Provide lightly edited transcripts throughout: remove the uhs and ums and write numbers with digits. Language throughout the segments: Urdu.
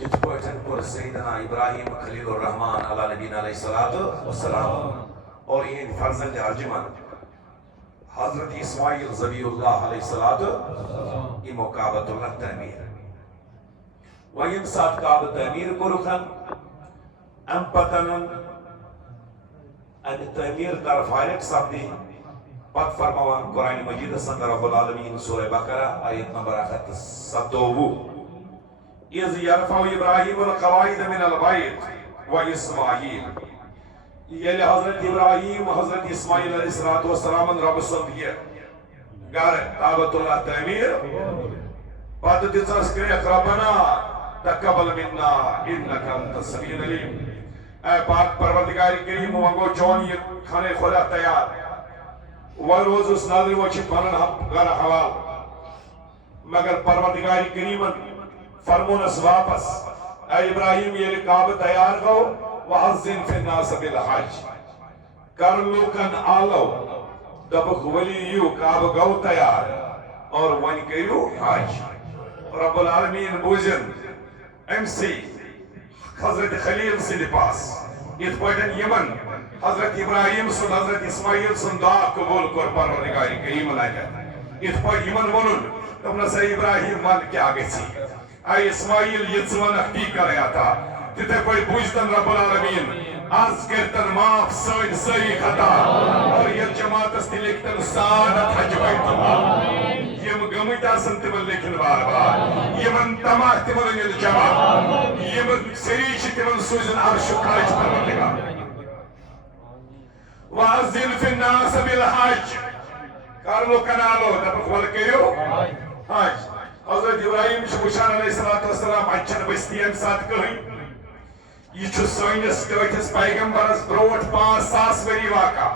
جت پٲٹھۍ کوٚر سیدنا ابراہیم خلیل الرحمان علیٰ نبینا علیہ الصلوۃ والسلام اور یہندۍ فرزند ارجمن حضرت اسماعیل ذبیح اللہ علیہ الصلوۃ یمو کعبۃ اللہ تعمیر و یم سات کعبہ تعمیر کوٚرُکھ ام پتن امہ تعمیر طرف فارغ سپدی پت فرماوان قرآن مجید اندر رب العالمین سورہ بقرہ آیت نمبر 127 اذ یرفع ابراہیم القواعد من البیت و اسماعیل یل حضرت ابراہیم حضرت اسماعیل علیہ السلام رب سند یہ گھر کعبۃ اللہ تعمیر پتہ دژس کرکھ ربنا تقبل منا انک انت السمیع العلیم اے پاک پروردگار کریم منگو چون یہ کھانے خدا تیار وہ روز اس نادر وہ چھت پنن گھر حوال مگر پروردگار کریمن فرمون اس واپس اے ابراہیم یہ کعبہ تیار گو وعظم فی الناس بالحج کر لوکن آلو دبک ولی یو کعبہ گو تیار اور ون کریو حج رب العالمین بوزن ام سی حضرت خلیل سے پاس ات پٲٹھۍ یمن حضرت ابراہیم سن حضرت اسماعیل سن دعا قبول کور پروردگار کریم ات پٲٹھۍ یمن ونن دوپنس اے ابراہیم ون کیا گژھی اے اسماعیل یہ ژٕ ونکھ تی کرے عطا تتھے پٲٹھۍ بوزتن رب العالمین آز کرتن معاف سٲنۍ سٲری خطا اور یہ جماعتس تہِ لیکھتن سعادت حج بیت اللہ یم گمت آسن تمن لیکن بار بار یمن تمام تمن نیل جمع یمن سری چھ تمن سوزن عرش خارج پروردگار وَأَذِّنْ فِي النَّاسِ بِالْحَجِّ کر لو کنالو دپک ول کریو حج حضرت ابراہیم چھ وچھان علیہ السلام حجن بستی ام سات کہین یہ چھ سٲنِس ٹٲٹھِس پیغمبرس برونٹھ 5,000 ؤری واقع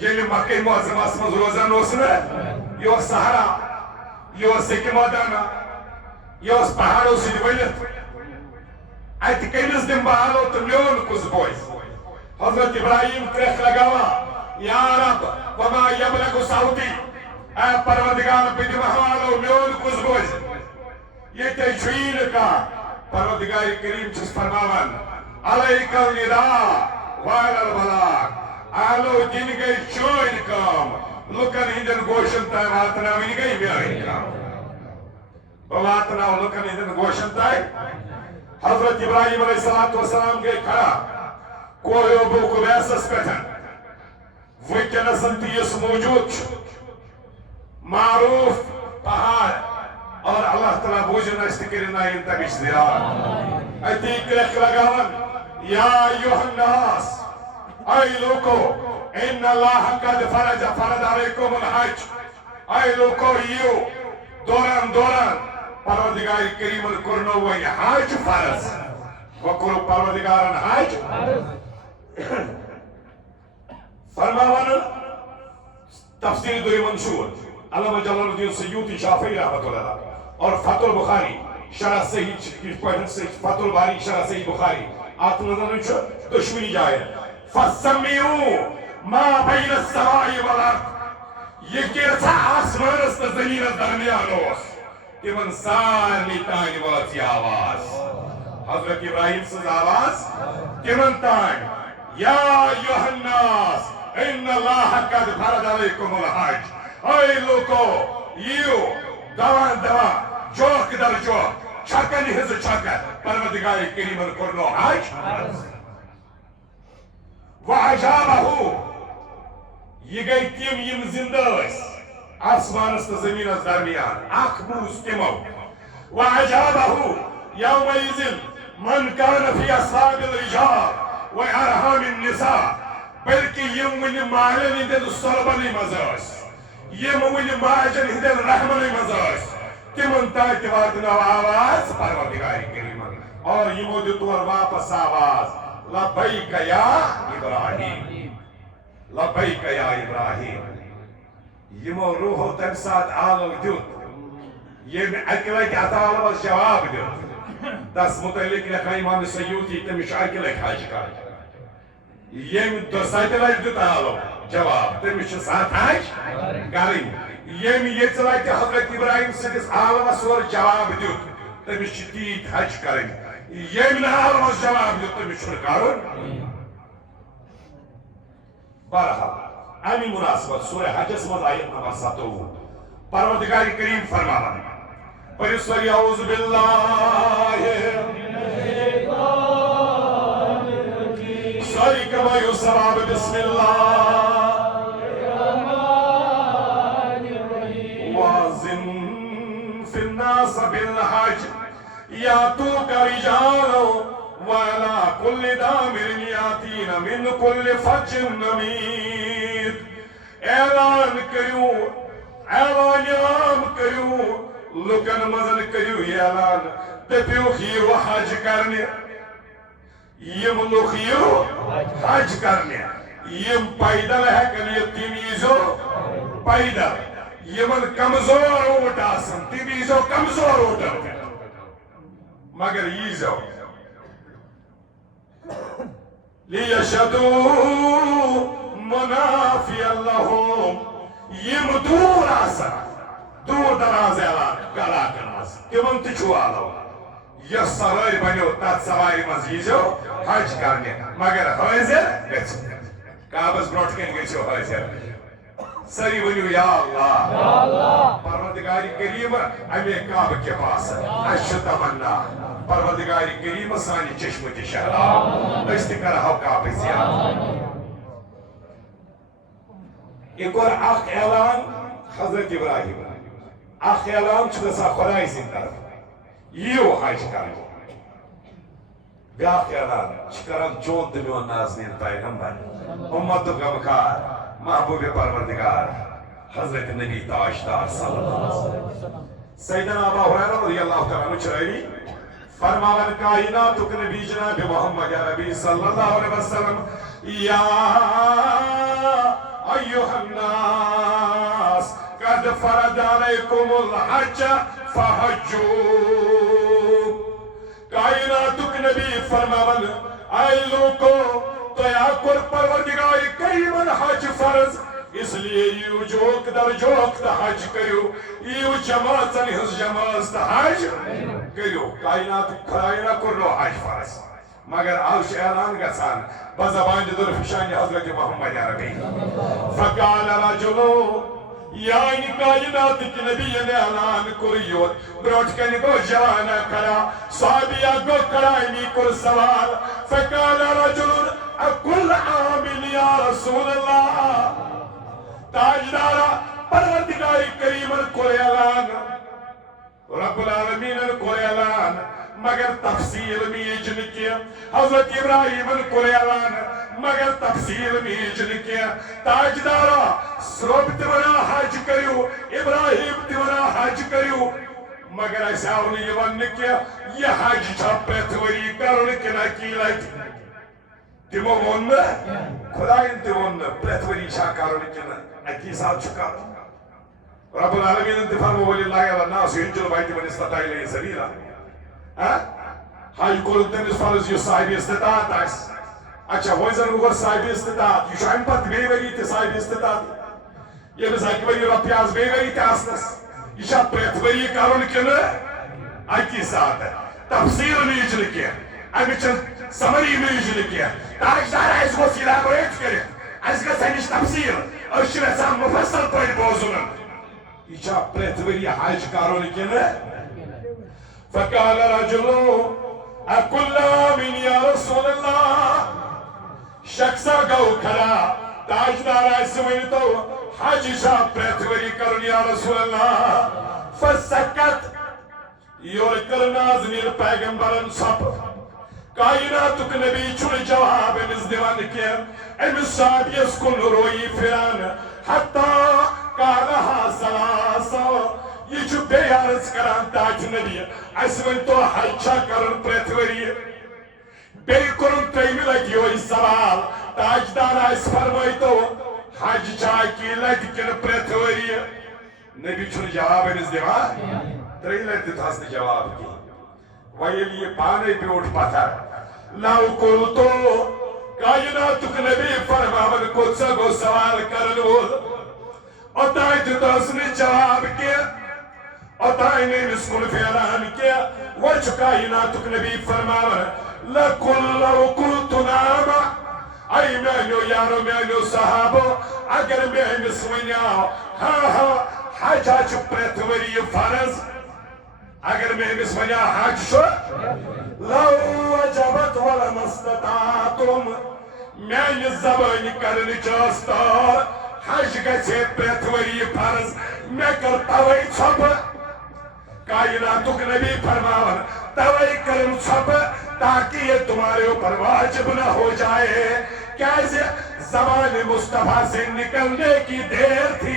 ییٚلہِ مکہ معظمس منٛز روزان اوس نا یہ اوس صحرا یہ اوس سکہ مٲدانہ یہ اوس پہاڑو سۭتۍ ؤلِتھ اتہِ کٔمِس دِمہٕ بہٕ حالو تہٕ میون کُس بوزِ حضرت ابراہیم کرکھ لگاوان یا رب وما یبلغ صوتی اے پروردگار بہٕ دِمہٕ حوالو میون کُس بوزِ ییٚتے چھُیی نہٕ کانٛہہ پروردگار کریم چھُس فرماوان علیک النداء وعلی البلاغ آلو دن گئی چون کام لکن ہندن گوشن تائے واتناوین گئی میرین کام بواتناو لکن ہندن گوشن تائے حضرت ابراہیم علیہ السلام گئی کھڑا کوہیو بوکو بیسس پیٹھن وکنسن تیس موجود معروف پہاڑ اور اللہ تعالیٰ بوجن استکرنا انتبش زیارت ایتی کرک لگاون یا ایوہ الناس اے لوکو ان اللہ قد فرض علیکم الحج اے لوکو یو دوران پروردگار کریم کرنو وہ حج فرض وکر پروردگارن حج فرماوان تفسیر دوی منشور علامہ جلال الدین سیوطی شافعی رحمۃ اللہ اور فتح البخاری شرح صحیح فتح الباری شرح صحیح بخاری آتمنان دشمنی جائے فَسَّمِّعُوا مَا بَيْنَ السَّمَاءِ وَالْأَرْضِ یہ کیسا آسمان است زمین درمیان اوس تمن سارنی تانی واتی آواز حضرت ابراہیم سے آواز تمن تان یا ایوہ الناس ان اللہ قد فرض علیکم الحج اے لوکو یو دوان جوک در جوک چھکن ہز چھکن پروردگار کریمن کرنو حج وعجابہو یہ گئی تیم یم زندہ اس آسمانس تا زمینس درمیان اخبوز تیمو وعجابہو یوم ایزن من کان فی اصحاب الرجال و ارحام النساء بلکہ یم ونی مالن ہندن صلبنی مزاس یم ونی ماجن ہندن رحمنی مزاس تمن تاتی واتنو آواز پروردگار کریمن اور یمو دیتور واپس آواز لبیک یا ابراہیم لبیک یا ابراہیم یمو روحو تم سات آلو دیت یم اکلک اتالو جواب دیت تس متعلق لکھا امام سیوطی تمش اکلک حج کر یم دو ساتلک دیت آلو جواب تمش سات حج کریں یم یہ چلائی حضرت ابراہیم سدس آلو سور جواب دیت تمس تیت حج کریں یم نال مز جواب دیت تمس کرن بہرحال امی مناسبت سورہ حجس مز آیت نمبر 57 پروردگار کریم فرماوان پرسوری اعوذ باللہ سوری کمایو سواب بسم اللہ وازن فی الناس بالحج یاتوک رجالا وعلى كل دامر ياتين من كل فج عميق اعلان کریو اعلان کریو لکن مزن کریو اعلان دپیو خیو حج کرنے یم لخیو حج کرنے یم پیدل ہیکن یہ تیمیزو پیدل یمن کمزور اوٹ آسن تیمیزو کمزور اوٹ مگر یزو لِيَشَدُوا مُنَافِيَ اللَّهُمْ یم دور آسا دور دراز علاقن مز تمن تچو آلو یس سواری بنیو تات سواری مز یزو حج کرنے مگر حاضر گچھو کعبس بروٹ کن گچھو حاضر سری ونیو یا اللہ پروردگار کریم امی کعبہ کے پاس اشو تمنا پروردگار کریم سانی چشمت شہلا استقر ہو کعبہ زیادہ ایک اور اخ اعلان حضرت ابراہیم اخ اعلان چھتا خدای سن طرف یو حج کرو بیاق اعلان چکرم چون دمیون نازنین پیغمبر امت غمکار محبوب پروردگار حضرت نبی تاجدار صلی اللہ علیہ وسلم سیدنا ابا ہریرہ رضی اللہ تعالیٰ عنہ چرائیوی فرماون کائنات نبی جناب محمد عربی صلی اللہ علیہ وسلم یا ایوہ الناس قد فرد علیکم الحج فحجو کائنات نبی فرماون اے لوگو تو یا کر پروردگار کریم حج فرض اس لیے یو جوک در جوک تا حج کریو یو جماعتن ہز جماعت تا حج کریو کائنات کھرائینا کرلو حج فرض مگر آوش اعلان گسان بزبان در فشانی حضرت محمد عربی فقال رجلو یعنی کائنات کی نبی نے اعلان کریوت بروٹ کنی کو جوانا کرا صحابیہ کو کڑائنی کر سوال فقال رجل اکل عامل یا رسول اللہ تاجدارا پروردگار کریم کو اعلان رب العالمین کو اعلان مگر تفصیل میجن کیا حضرت ابراہیم کو اعلان مگر تفصیل میجن کیا تاجدارا سروب تیورا حج کریو ابراہیم تیورا حج کریو مگر ایسا انہوں یہ ون کیا یہ حج چھپے تھوری کرن کنا کی لائٹ تیمو ون خدایین تیمون پریتوری چھا کرن کنا اکی ساتھ چکا رب العالمین انتفارمو ولی اللہ علیہ الناس ینجل بائیتی من استطاع لئی سبیلا حج کولن تیمیز فرض یو صاحب استطاعت آئیس اچھا ویزن اگر صاحب استطاعت یو شایم پت بے وری تی صاحب استطاعت یہ بزاکی وری رپیاز بے وری تی آسنس یہ شاہ پریتوری کرن کنا اکی ساتھ تفسیر نیجل کیا امیچن سمری نیجل کیا تاجدار ایس کو سیلابریٹ کرے ایس کا سینش تفسیر اشر ایسان مفصل پوئی بوزنن یہ شاہ پریتوری حج کرن کنا فقال رجلو اکل آمین یا رسول اللہ شخصا گو کھلا تاجدار ایسے میں تو حج شاہ پریتوری کرن یا رسول اللہ فسکت یورکل نازنین پیغمبرن سب کائناتک نبی چھوڑ جواب امز دیوان کیا امز صاحب یس کن روئی فران حتی کالہا سلاسا یہ جو بے عرض کران تاج نبی ایسے میں تو حجہ کرن پریتوری بے کرن تیمی لگی ہوئی سوال تاجدار ایس فرمائی تو حج چاہ کی لگ کن پریتوری نبی چھوڑ جواب امز دیوان تری لگتی تھا اس نے جواب کی ویلی یہ پانے پہ اٹھ پاتا لاؤ کل تو کائناتک نبی فرماون کو سگو سوال کرنو اتائی تو اس نے جواب کیا اتائی نے مسکل فیران کیا وچ کائناتک نبی فرماون لَقُلْ لَوْ قُلْتُ نَعَمَ اے میانیو یارو میانیو صحابو اگر میانس ونیاو حج حج پریت وری فرض اگر میانس ونیاو حج شو لو وجبت ولم استطاعتم میانی زبانی کرنی چاستار حج گچے پریت وری فرض میں کر توائی چھپ کائناتک نبی فرماون توائی کرن چھپ تاکہ یہ تمہارے اوپر واجب نہ ہو جائے کیسے زبان مصطفیٰ سے نکلنے کی دیر تھی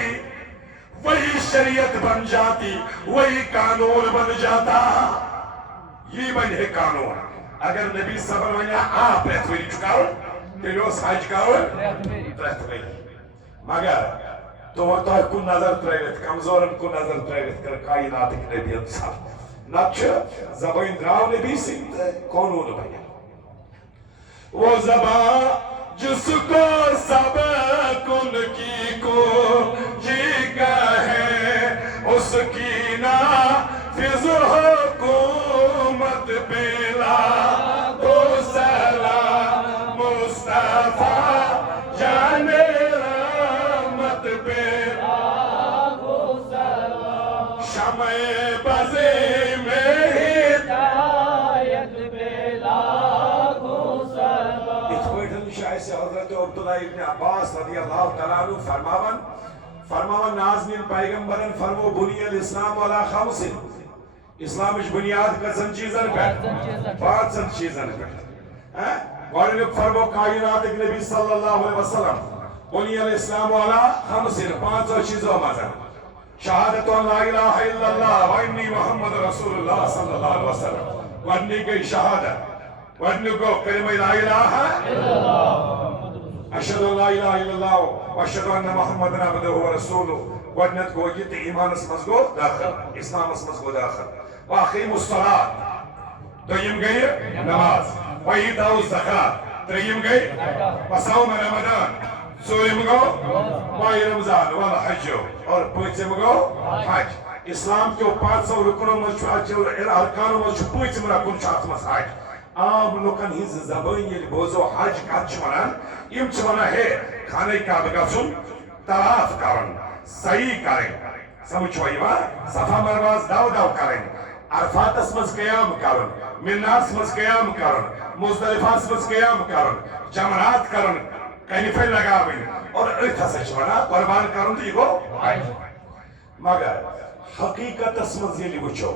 وہی شریعت بن جاتی وہی قانون بن جاتا یہ بنے قانون اگر نبی صبر ونیا آپ پریتوری چکاؤ تیلوس حج کاؤ پریتوری مگر تو کن نظر ترائیت کمزورن کن نظر ترائیت کر کائنات کی نبی انصاف نچ زبان دراو نبی سنت قانون بنیا وہ زبان جس کو سب کن کی کو جی کا ہے اس کی نافذ حکومت بلا تو سلام مصطفیٰ جان رحمت بلا تو سلام شمع بزی میں ہدایت بلا تو سلام اس وقت شاہ سے حضرت عبداللہ ابن عباس رضی اللہ تعالیٰ عنہ فرماون نازنین پیغمبرن فرمو بنی الاسلام علی خمس اسلامش بنیاد کسن چیزن پر پانچن چیزن پر گوڑنک فرمو کائنات نبی صلی اللہ علیہ وسلم بنی الاسلام علی خمس پانچ چیزوں مزن شہادت لا الہ الا اللہ وانی محمد رسول اللہ صلی اللہ علیہ وسلم گوڑنی گئی شہادت گوڑنی کو کلمہ لا الہ الا اللہ اشہد لا الہ الا اللہ واشہد ان محمد عبدہ ورسولہ گوڑنیت کو یہ ایمان اسمز گو داخل اسلام اسمز گو داخل واقیم الصلاة دویم گئی نماز وعیدہ الزکاة تریم گئی وصوم رمضان ژوٗرِم گو ماہ رمضان والحج اور پٲنٛژِم گو حج اسلام کیو پانژو رکنو مز ارکانو مز پٲنٛژِم رکن چھُ اتھ منٛز حج عام لوکن ہنز زبان ییٚلہِ بوزو حج کتھ چھِ ونان یم چھِ ونان ہے خانہ کعبہ گژھُن طواف کرُن صحیح کرٕنۍ سمجھ چھوا یِوان صفا مروہس دو دو کرٕنۍ عرفاتس مز قیام کرُن مناہس مز قیام کرُن مزدلفہس مز قیام کرُن جمرات کرُن کنہِ پھٔلۍ لگاوٕنۍ اور أتھۍ ہسا چھِ ونان قربان کرُن تہٕ یہِ گوٚو حج مگر حقیقتس مز ییٚلہِ وٕچھو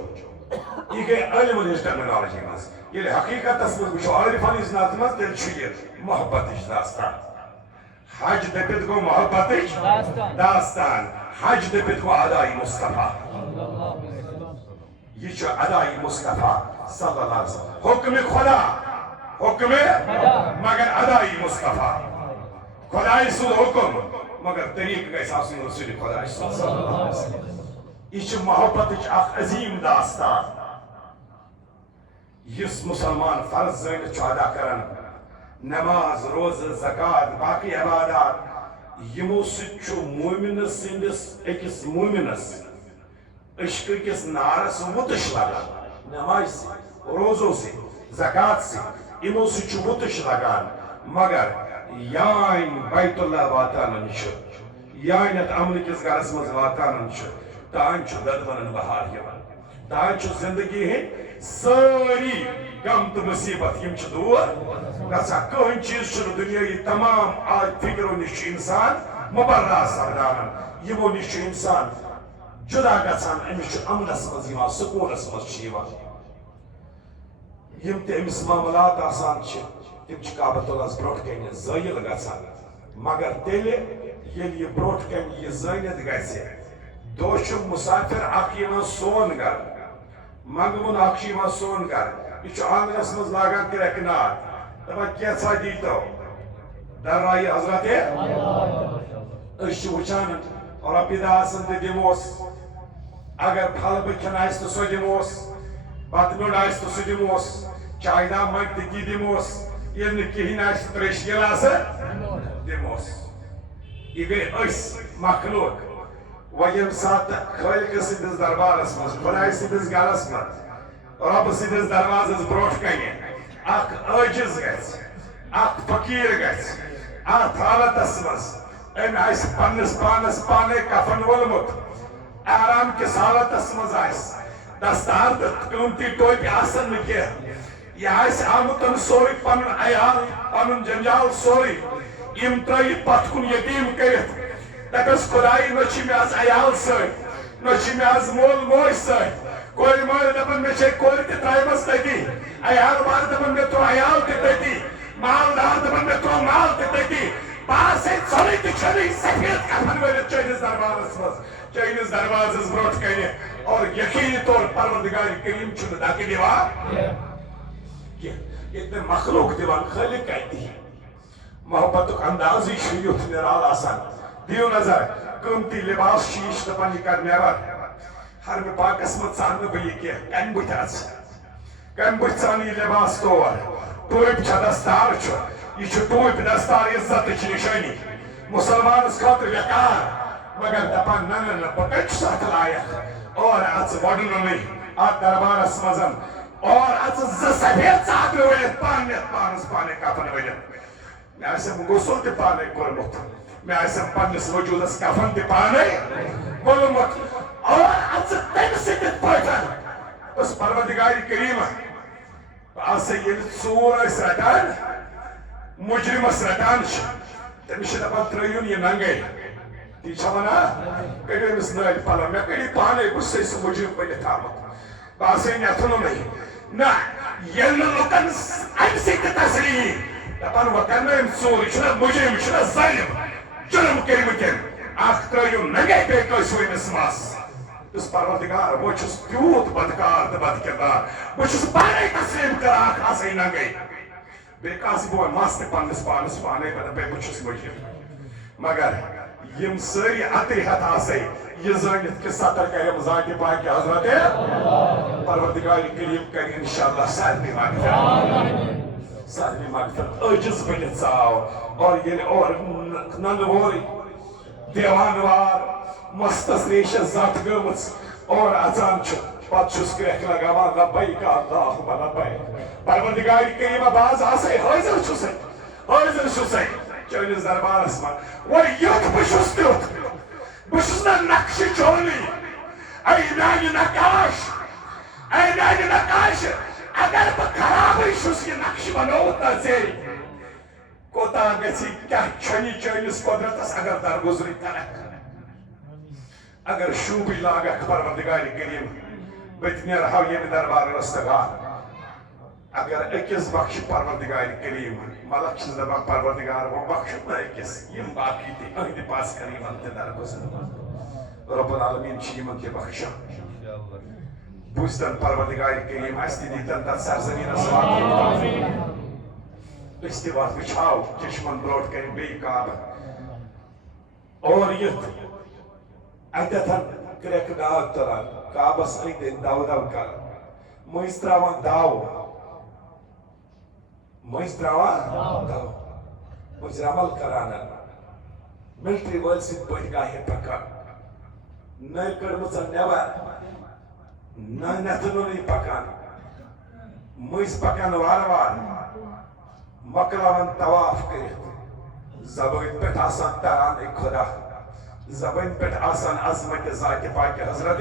یہ گئی علم ہنز ٹرمینالوجی مز ییٚلہِ حقیقتس مز وٕچھو عارفن ہنز نظرِ مز تیٚلہِ چھُ یہِ محبتٕچ داستان حج دٔپِتھ گوٚو محبتٕچ داستان حج دٔپِتھ گوٚو ادائی مصطفیٰ یہ چھُ ادائی مصطفیٰ صلی اللہ علیہ وسلم حکم خدا حکم مگر ادائی مصطفیٰ خدای سُنٛد حکم مگر طریقہٕ گژھِ آسُن رسول خدای صلی اللہ علیہ وسلم یہ چھُ محبتٕچ اکھ عظیم داستان یُس مسلمان فرض زٲنِتھ چھُ ادا کران نماز روزٕ زکات باقی عبادات یمو سۭتۍ چھُ مومنس سٕنٛدِس أکِس مومنس عشقہٕ کِس نارس وُتش لگان نماز سۭتۍ روزو سۭتۍ زکات سۭتۍ یمو سۭتۍ چھُ وُتش لگان مگر یانۍ بیت اللہ واتانن چھُ یانۍ اتھ امن کِس گرس منٛز واتانن چھُ تان چھُ ددونن بہار یِوان تان چھُ زندگی ہٕنٛدۍ سٲری غم تہٕ مصیبت یم چھِ دوٗر گژھان کٕہٕنۍ چیٖز چھُنہٕ دُنیٲیی تمام آج فکرو نِش چھُ انسان مبرا سپدان یمو نِش چھُ انسان جدا گژھان أمِس چھُ امنس منٛز یِوان سکوٗنس منٛز چھُ یِوان یم تہِ أمِس معاملات آسان چھِ تِم چھِ کعبۃ اللہس برونٛٹھ کنہِ زٲیِل گژھان مگر تیٚلہِ ییٚلہِ یہِ برونٛٹھ کنہِ یہِ زٲنِتھ گژھِ دۄہ چھُ مُسافر اکھ یِوان سون گرٕ منگوُن اکھ چھُ یِوان سون گرٕ یہِ چھُ آنگنس منٛز لاگان کرٛٮ۪کہٕ ناد دپان کینٛژھا دیٖتو دررایہِ حضرت أسۍ چھِ وٕچھان رۄپیہِ دہ آسن تہِ دِموس اگر پھل بٕتھِن آسہِ تہٕ سۄ دِموس بتہٕ میوٚنٛڈ آسہِ تہٕ سُہ دِموس چایہِ دام منٛگہِ تہٕ تی دِموس ییٚلہِ نہٕ کِہیٖنۍ آسہِ ترٛیشہِ گِلاسہٕ دِموس یہِ گٔے أسۍ مخلوق وۄنۍ ییٚمہِ ساتہٕ خٲلقہٕ سٕنٛدِس دربارس منٛز خۄداے سٕنٛدِس گرس منٛز رب سندس دروازس بروٹ کنہ اخ عاجز گژھِ اخ فقیر گژھِ اتھ حالتس مز ام آسہِ پننس پانس پانے کفن وولمت آرام کس حالتس مز آسہِ دستار تو قیمتی ٹوپہِ آسن نہٕ کینٛہہ یہ آسہِ آمُت سورُے پنُن عیال پنُن جنجال سورُے یم ترٲیِتھ پتھ کُن یتیٖم کٔرِتھ دپس خدائی نہ چھ مےٚ آز عیال سۭتۍ نہ چھ مےٚ آز مول موج سۭتۍ کورِ مٲلۍ دپان مےٚ چھے کورِ تہِ ترٛایمَژ تٔتی عیال وار دپان مےٚ ترٛوو عیال تہِ تٔتی مالدار دپان مےٚ ترٛوو مال تہِ تٔتی بس ہے ژھورٕے تہِ چھٔنی سفید کفن ؤلِتھ چٲنِس دربارس منٛز چٲنِس دروازس برونٛٹھ کنہِ اور یقینی طور پروردگار کریم چھُنہٕ دکہٕ دِوان کینٛہہ ییٚتہِ نہٕ مخلوق دِوان خٲلق کتہِ محبتُک اندازٕے چھُ یُتھ نِرال آسان دیو نظر قۭمتی لباس چھِ یہِ چھِ دپان یہِ کر نٮ۪بر حرمِ پاکس منٛز ژانہٕ بہٕ یہِ کینٛہہ کمہِ بُتھِ اژٕ کمہِ بُتھِ ژانہٕ یہِ لباس تور ٹوپۍ چھےٚ دستار چھُ یہ ٹوپۍ دستار عزتٕچ نشٲنی مسلمانس خٲطرٕ بیکار مگر دپان نہ نہ بہٕ کتہِ چھُس اتھ لایق اور اژٕ وۄڈنُنٕے اتھ دربارس منٛز اور اژٕ زٕ سفید ژادرٕ ؤلِتھ پانس پانے کفن ؤلِتھ مےٚ آسٮ۪م غسل تہِ پانے کوٚرمُت مےٚ آسٮ۪م پننِس وجوٗدس کفن تہِ پانے وولمُت اور اژٕ تمہِ سۭتۍ یِتھ پٲٹھۍ بس پروردگارِ کریٖمہ بہٕ آسے ییٚلہِ ژوٗر ٲسۍ رٹان مجرمس رٹان چھِ تٔمِس چھِ دپان ترٛٲیِوُن یہِ ننگے تی چھا ونان کٔڑِو أمِس نٲلۍ پلو مےٚ کٔڑی پانے بہٕ چھُسے سُہ مجرم بٔنِتھ آمُت بہٕ آسے نٮ۪تھنُنٕے نہ ییٚلہِ نہٕ لُکن امہِ سۭتۍ تہِ تسلی یی دپان وۄنۍ کرنٲیِم ژوٗر یہِ چھُنہ مجرم یہِ چھُنہ ظٲلِم جُرم کٔرۍمٕتٮ۪ن اکھ ترٛٲیِو ننگے بیٚیہِ کٲنٛسہِ أمِس مس یُس پروردگار بہٕ چھُس تیوٗت بدکار تہٕ بدکردار بہٕ چھُس پانے تسلیٖم کران اکھ آسے ننگے بیٚیہِ کاسہٕ بہٕ وۄنۍ مس تہِ پننِس پانس پانے بیٚیہِ بہٕ چھُس مجرم مگر یم سٲری اَترِ ہٮ۪تھ آسے یہِ زٲنِتھ کہِ سطر کریم ذاتِ پاکہِ حضرت پروردگار کریم کرِ انشاءاللہ سارنٕے مغفرت عٲجِز بٔنِتھ ژاو اور ییٚلہِ اور ننہٕ وورٕے دیوان وار مستس ریشس زٹ گٔمٕژ اور اژان چھُ پتہٕ چھُس کرٛٮ۪کھ لگاوان لبیک اللہُمہ لبیک پروردگار کریٖمہ باز آسے حٲضِر چھُسے چٲنِس دربارس منٛز وۄنۍ یُتھ بہٕ چھُس تیُتھ بہٕ چھُس نہ نقشہٕ چولی اے میانہِ نقاش اگر بہٕ خرابٕے چھُس یہِ نقشہٕ بنووُتھ نہ ژےٚ کوتاہ گژھِ کیاہ چھنی چٲنِس قۄدرتس اگر درگُزرٕے کرکھ اگر شوٗبٕے لاگکھ پروردگار کریم بہٕ تہِ نیرہا ییٚمہِ دربار رستگار اگر أکِس بخشہِ پروردگار کریم ملک چھِس دپان پروردگار وۄنۍ بخشُن نہ أکِس یِم باقٕے تہِ أہنٛدِ پاس کر یِمن تہِ درگُزر رب العالمیٖن چھِ یِمن تہِ بخشان بوٗزتن پروردگار کریم اسہِ تہِ دیٖتن تتھ سرزمیٖنس واتُن أسۍ تہِ وٕچھاو چشمن برونٛٹھ کنہِ بیٚیہِ کعبہٕ اور یِتھ اتٮ۪تھ کرٛٮ۪کہٕ ناگ تُلان کعبس أنٛدۍ أنٛدۍ دو دو کران مٔنٛزۍ تراوان دو مٔنٛزۍ رمل کران ملٹری وٲلۍ سٕنٛدۍ پٲٹھۍ گاہہِ پکان نٔرۍ کٔڑمٕژ نٮ۪بر نہ نٮ۪تھنُنٕے پکان مٔنٛزۍ پکان وارٕ وارٕ مۄکلاوان طواف کٔرِتھ زبٲنۍ پٮ۪ٹھ آسان ترانَے خۄدا زبٲنۍ پٮ۪ٹھ آسان عظمتِ ذاتِ پاکہِ حضرت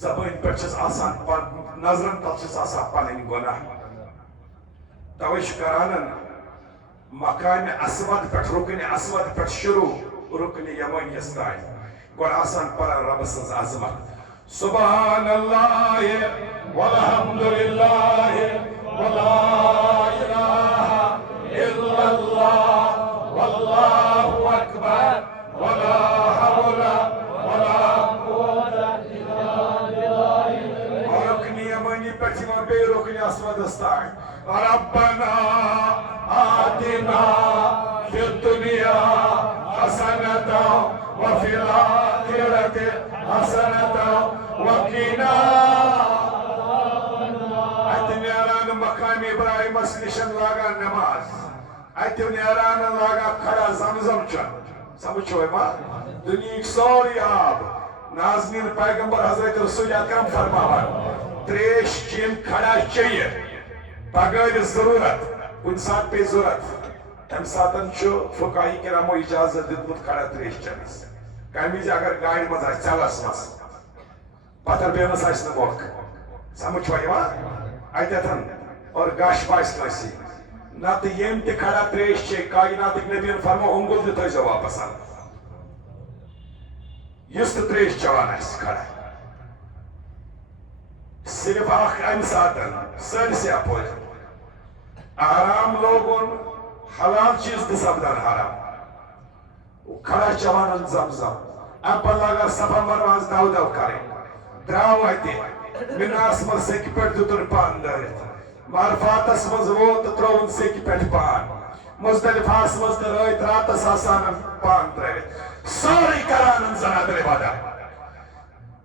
زبٲنۍ پٮ۪ٹھ چھِس آسان نظرن تل چھِس آسان پنٕنۍ گۄناہ توے چھُ کرانن مقامِ اسود پٮ۪ٹھ رُکنہِ اسود پٮ۪ٹھ شروع رُکنہِ یمٲنِیس تانۍ گۄڈٕ آسان پران رۄبہٕ سٕنٛز عظمت سبحان اللہ والحمدللہ ولا الہ الا اللہ واللہ اکبر ولا حول ولا قوة الا باللہ رُکنہِ یمٲنی پٮ۪ٹھ یِوان بیٚیہِ رُکنہِ اسودس تانۍ ربنا آتنا فی الدنیا حسنة وفي الآخرة حسنة وقنا اتہِ نیران مقام ابراہیمس نِشن لاگان نماز اتہِ نیران لاگان کھڑا زمزم چٮ۪وٚن سمجھو ما دُنیہٕکۍ سورُے آب ناظرین پیغمبر حضرت رسول اکرم فرماوان تریش چین کھڑا چاہیے بغیر ضرورت کن سات پہ ضرورت تم ساتن چھو فقاہی کرامو اجازت دیتمت کھڑا تریش چنس کمیز اگر گاڑی مز آس چلس مس پتھر بیمس آس نموک سمجھ پائی اتن اور گاش پاس نسی نہ تو یم تہ کھڑا تریش چے کائنات نبی فرمو انگل تہ تھو واپس آن یس تو تریش چوان آس کھڑا صرف اخ ام ساتن سرسے اپوز حرام لوگن حلال چیز تہ سپدان حرام کھڑا چوان زمزم ام پر لگا صفا مروان دو دو کرے دراو اتے مناس مر سیک پٹ دتر پان دارت معرفاتس مز ووت ترون سیک پٹ پان مزدلفاس مز درائت راتس آسان پان ترائت سوری کرانن زنادر ودا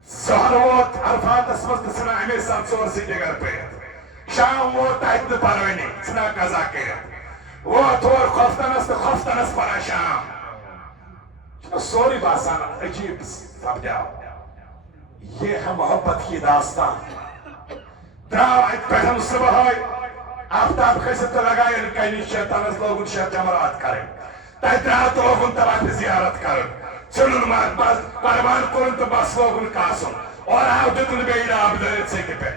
سہر ووت عرفاتس مز تسنا ہمیں ساتھ سور سی جگر پیت شام ووت آئیت پروینی سنا قضا کرت ووت اور خفتنس پرا شام سوری باسان عجیب سبجاو یہ ہے محبت کی داستان دعوت پہ ہم صبح ہوئے آفتاب خیست تو لگائے کئی شیطانس لوگن شیط جمرات کریں تیترات لوگن تباہ زیارت کریں چنن باز پروان کرن تو بس لوگن کاسن اور آو جتن بیڑ آب دریت سے کے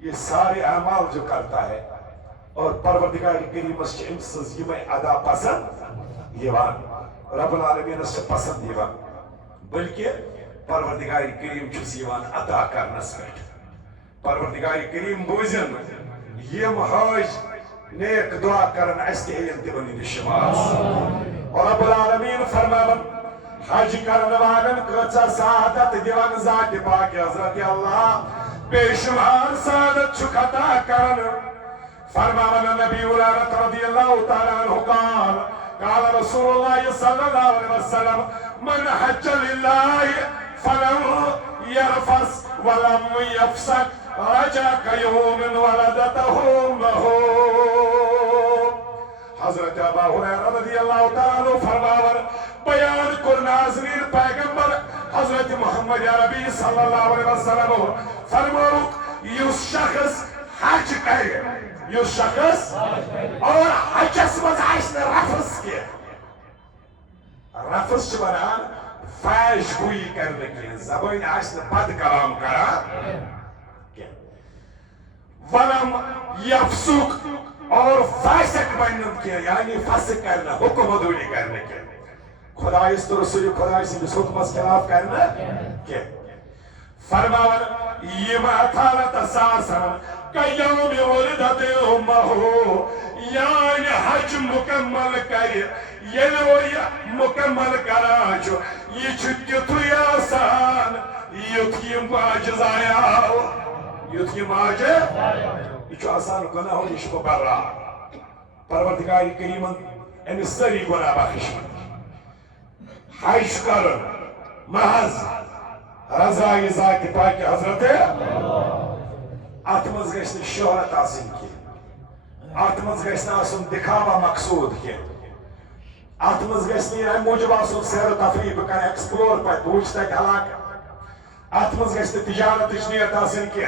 یہ سارے اعمال جو کرتا ہے اور پروردگار کریم اس امسز یہ میں ادا پسند یوان رب العالمین اس سے پسند یوان بلکہ پروردگار کریم چھس یوان ادا کرنس پہ پروردگار کریم بوزن یم حاج نیک دعا کرن استے انتبنی نشماس اور رب العالمین فرماون حج کرن والن کچا سعادت دیوان ذات پاک حضرت اللہ بے شمار سعادت چھکتا کرن فرماون نبی ولارت رضی اللہ تعالیٰ عنہ قال رسول اللہ صلی اللہ علیہ وسلم من حج للہ فلم يرفس ولم يفسق رجع كيوم ولدته امه حضرت ابا ہریرہ رضی اللہ تعالیٰ عنہ فرماور بیان کو ناظرین پیغمبر حضرت محمد عربی صلی اللہ علیہ وسلم فرماؤ یس شخص حج کرے یس شخص اور حجس مز آئیس نے رفس کیا رفس چھ بنان فیش گوئی کرنے کی زبان آئیس نے بد کلام کرا ولم یفسوک اور فاسق بنن کیا یعنی فاسق کرنا حکم عدولی کرنے کے خدایست و رسول خدایست حکم اس خلاف کرنا کیا فرماون یہ حالت اساسا کیوم ولدت امه یعنی حج مکمل کر یہ مکمل کرا جو یہ چھتو آسان یہ ماجز آیا یہ ماجز یہ آسان گناہ ہو یہ برا پروردگار کریم ان سری گناہ بخش حج کرن محض رضای ذات پاک حضرت اتمز گشن شہرت آسن کی اتمز گشن آسن دکھاوا مقصود کی اتمز گشن یہ موجب آسن سیر و تفریح بکن ایکسپلور پہ بوجھتا ہے حلاک اتمز گشن تجارت اجنیت آسن کی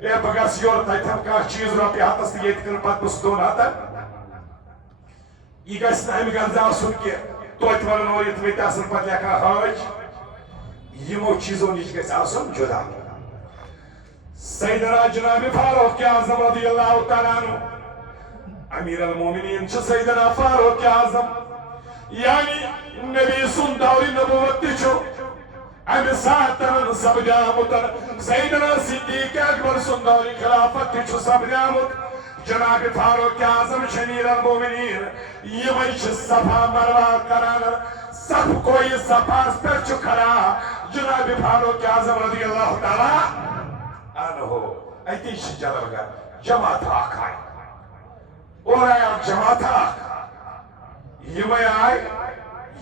یہ بگس یور تیتھم کا چیز رو پی ہاتھ است یہ تکن پت بستون آتا یہ گشن ہم گنزا آسن کی تویت ورن اور اتمیت آسن پت لکھا حاج یمو چیزوں نیچ گئے آسن جدا سیدنا جناب فاروق اعظم رضی اللہ تعالیٰ عنہ امیر المومنین چھ سیدنا فاروق اعظم یعنی نبی سن دوری نبوت چھو ام ساتن سبجامتن سیدنا صدیق اکبر سن دوری خلافت چھو سبجامت جناب فاروق اعظم شنیر المومنین یہ ویچ صفا مروا کران سب کوئی صفاس پر چھو کھڑا جناب فاروق اعظم رضی اللہ تعالیٰ عنہ ایتیش جلو گا جماعت آکھ آئی اور آیا جماعت آکھ یہ میں آئی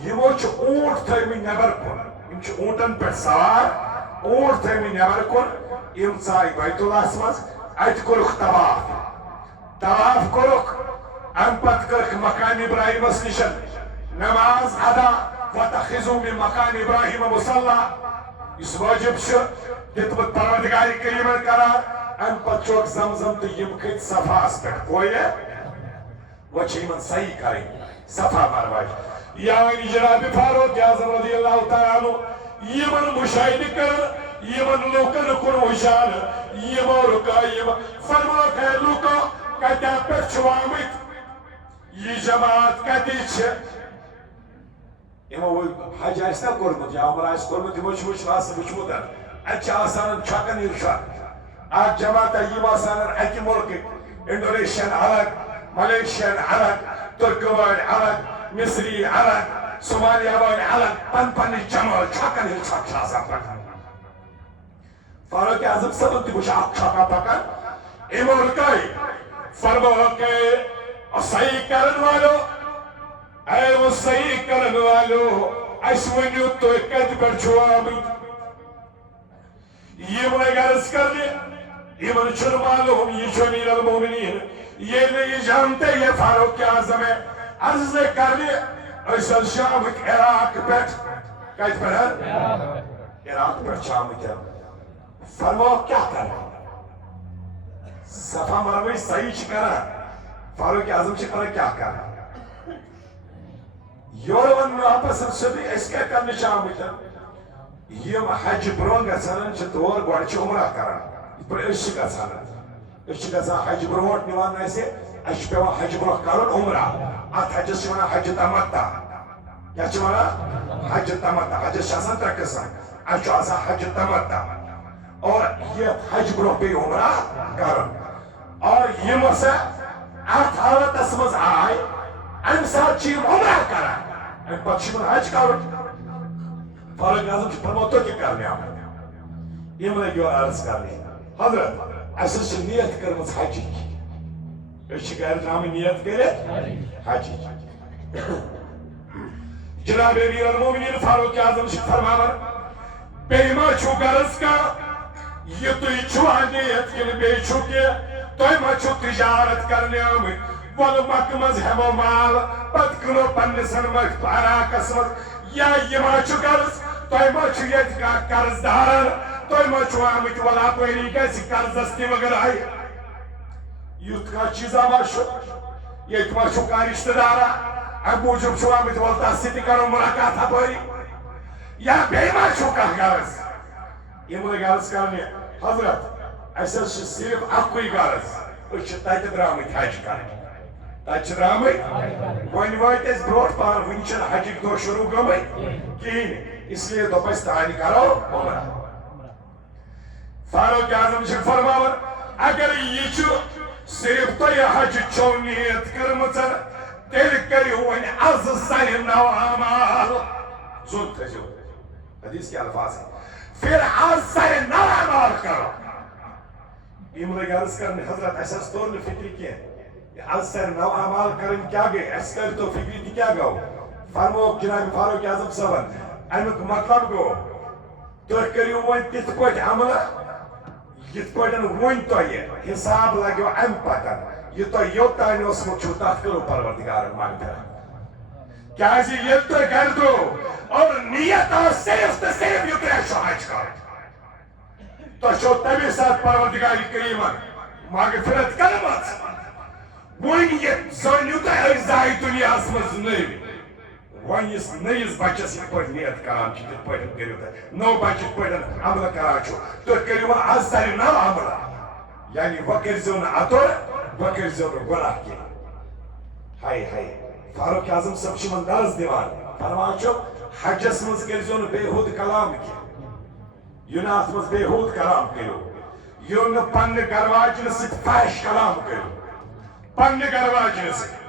یہ وہ چھ اونٹ تھے میں نبر کن ان چھ اونٹن پر سوار اونٹ تھے میں نبر کن ام سائی بیت اللہ سمز ایت کرخ تواف کرخ ام پت کرخ مکان ابراہیم اسنشن نماز ادا وتخذو من مکان ابراہیم مصلا اس واجب دتمت پروردگار کریم قرار ام پتہ زمزم تو یم کھت صفاس پہ کوئے وہ من صحیح کریں صفا مرواج یعنی جناب فاروق اعظم رضی اللہ تعالیٰ عنہ یمن مشاہدہ کر یمن لوکن کن وشان یمو رکا یم فرما کہ لوکو کتیا پہ آمت یہ جماعت کتی یمو حج آسنا کورمت یا عمر آس کورمت یمو وچمت اتہ آسان چھکن ارشاد اخ جماعت یم آسان اکہ ملک انڈونیشین الگ ملیشین الگ ترکوان الگ مصری الگ صومالیہ وال الگ پن پن جماعت چھکن ارشاد آسان پکان فاروق اعظم صاحب تہ وچ اخ چھکا پکان یمو رکائی فرمایا کہ صحیح کرن والو اے وہ صحیح کرن والو اس ونیو تو کت پر چھو آمد یہ مجھے غرض کر لے یہ من چھن معلوم یہ چھو امیر المومنین یہ نہیں جانتے یہ فاروق اعظم ہے عرض کر لے ایسا شام عراق پیٹ کہت پر ہے عراق پر شام کیا فرماؤ کیا کرنا صفا مروی صحیح چکرہ فاروق اعظم چکرہ کیا کرنا یورون میں آپس سبھی اس کے کرنے شامل یم حج برون گژھان چھ تور گۄڈٕ چھِ عمرہ کران یِتھ پٲٹھۍ أسۍ چھِ گژھان حج برونٛٹھ نِوان اَسہِ چھُ پیٚوان حج برونٛہہ کرُن عمرہ اتھ حجس چھِ ونان حج تمتع کیٛاہ چھِ ونان حج تمتع حجس چھِ آسان ترٛےٚ قٕسم اَسہِ چھُ آسان حج تمتع اور یتھ حج برونٛہہ پیٚیہِ عمرہ کرُن اور یم ہسا اتھ حالتس منٛز آے امہِ ساتہٕ چھِ یِم عمرہ کران امہِ پتہٕ چھِ یِمن حج کرُن فاروق اعظم چھُ فرماو تُہۍ کیٛاہ کرنہِ آمٕتۍ یِم لٔگۍ یورٕ عرض کرنہِ حضرت اَسہِ حظ چھِ نیت کٔرمٕژ حجِچ أسۍ چھِ گرِ درٛامٕتۍ نیت کٔرِتھ حجِچ جناب امیر المومنین فاروق اعظم چھِ فرماوان بیٚیہِ ما چھُو غرض کانٛہہ یہِ تُہۍ چھُوا نیت کِنہٕ بیٚیہِ چھُو کینٛہہ تُہۍ ما چھُو تجارت کرنہِ آمٕتۍ وَلہٕ مکہٕ منٛز ہٮ۪مو مال پتہٕ کٕنو پننِسن عراقس منٛز یا یہِ ما چھُ غرض تۄہہِ ما چھُ ییٚتہِ کانٛہہ قرض دارن تُہۍ ما چھُو آمٕتۍ وَلہٕ اپٲری گژھِ قرضس تہِ وغٲرٕ یُتھ کانٛہہ چیٖزا ما چھُ ییٚتہِ ما چھُو کانٛہہ رشتہٕ دارا امہِ موٗجوٗب چھُو آمٕتۍ وَلہٕ تتھ سۭتۍ تہِ کرو مُلاقات اپٲری یا بیٚیہِ ما چھُو کانٛہہ غرض یِم لٔگۍ عرض کرنہِ حضرت اَسہِ حظ چھُ صرف اکُے غرض أسۍ چھِ تتہِ درٛامٕتۍ حج کرٕنۍ تتہِ چھِ درٛامٕتۍ وۄنۍ وٲتۍ أسۍ برونٛٹھ پہن وٕنہِ چھِنہٕ حجٕکۍ دۄہ شروٗع گٔمٕتۍ کِہیٖنۍ اس لیے دوٚپ اَسہِ تانۍ کرو عمرہ فاروق اعظم چھِ فرماوان اگر یہِ چھُ صرف تۄہہِ حج چھو نیت کٔرمٕژ تیٚلہِ کٔرِو وۄنۍ آز سارے نو اعمال زوٚن تھٲیزیو حدیث کے الفاظ پھر آز سارے نو اعمال کرو یِم لٔگۍ عرض کرنہِ حضرت اَسہِ حظ توٚر نہٕ فِکرِ کینٛہہ آز سارے نو اعمال کرٕنۍ کیٛاہ گٔے اَسہِ کٔرۍتو فِکرِ تہِ کیٛاہ گوٚو فرمووُکھ جناب فاروق اعظم صٲبن امیُک مطلب گوٚو تُہۍ کٔرِو وۄنۍ تِتھ پٲٹھۍ عملہٕ یِتھ پٲٹھۍ وۄنۍ تۄہہِ حساب لگیو امہِ پتہٕ یہِ تۄہہِ یوٚتانۍ اوسمُت چھُو تتھ کٔرِو پروردگارن مغفرت کیٛازِ ییٚلہِ تۄہہِ گرِ درٛوو اور نیت ٲس صرف تہٕ صرف یہِ تۄہہِ چھُ حج کرُن تۄہہِ چھو تمے ساتہٕ پروردگارِ کریٖمن مغفرت کٔرمٕژ وۄنۍ یہِ زٲنِو تُہۍ أسۍ زایہِ دُنیاہس منٛز نٔوۍ وۄنۍ یُس نٔیِس بچس یِتھ پٲٹھۍ نیت کران چھِ تِتھ پٲٹھۍ کٔرِو تُہۍ نوٚو بچہِ یِتھ پٲٹھۍ عملہٕ کران چھُ تُہۍ کٔرِو وۄنۍ آز سارے نو عملہٕ یعنی وۄنۍ کٔرۍزیو نہٕ اَتُر وۄنۍ کٔرۍزیو نہٕ گۄناہ کینٛہہ ہاے ہاے فاروق اعظم صٲب چھِ یِمن درس دِوان فرمان چھُ حجس منٛز کٔرۍزیو نہٕ بیہوٗد کلام کینٛہہ یہِ نہٕ اتھ منٛز بیہوٗد کلام کٔرِو یہِ نہٕ پننہِ گرواجنہٕ سۭتۍ فحش کلام کٔرِو پننہِ گرواجنہٕ سۭتۍ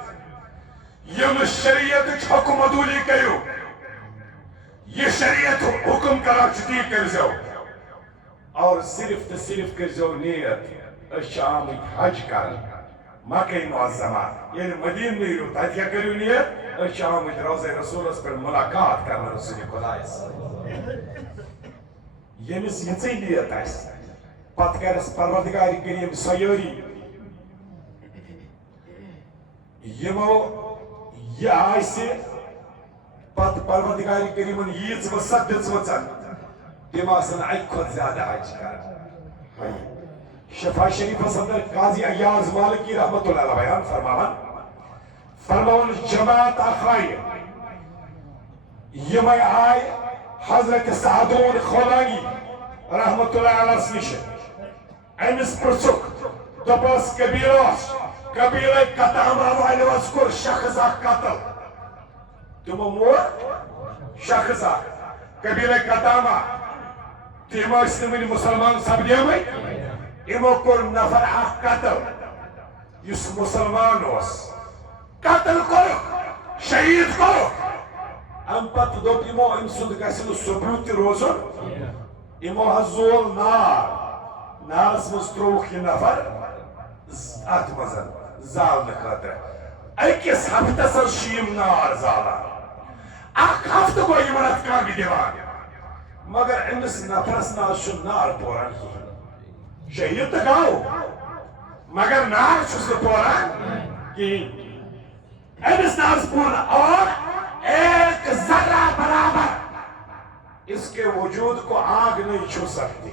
یم شریعت حکم عدولی کریو یہ شریعت حکم کران تی کرزو اور صرف تو صرف کرزو نیت اچھ آمد حج کرن مکہ معظمہ یعنی مدین نیرو تت کیا کریو نیت اچھ آمد روزہ رسولس پر ملاقات کرنا رسول خدایس یمس یژے نیت آس پت کرس پروردگار کریم سیاری یمو یہ آئیسے پت پروردگاری کریمن ییز وسط دِژمٕژ تم آسن اکہ کھت زیادہ حج کر شفا شریف اندر قاضی ایاز مالکی رحمت اللہ علیہ بیان فرماون جماعت اخائی یمائی آئی حضرت سعدون خولانی رحمت اللہ علیہ نش امس پرچک دپس قبیلہ قطامہ والس کور شخص اخ قتل تمو مور شخص اخ قبیلہ قطامہ تم ون مسلمان سپدیمت یمو کور نفر اخ قتل اس مسلمان قتل کورک شہید کورک ام پتہ دوپ یمو ام سند گژھِ نہٕ ثبوت تہِ روزُن یمو حظ زول نارس منٛز ترووُکھ یہِ نفر اتھ منٛز زالنہٕ خٲطرٕ أکِس ہفتس حظ چھِ یِم نار زالان اکھ ہفتہٕ گوٚو یِمن اتھ کامہِ دِوان مگر أمِس نفرس نہ حظ چھُنہٕ نار پوران کِہیٖنۍ شہیٖد تہٕ گوٚو مگر نار چھُس نہٕ پوران کِہیٖنۍ أمِس نہ حظ پور اور ایک ذرہ برابر اس کے وجود کو آگ نہیں چھو سکتی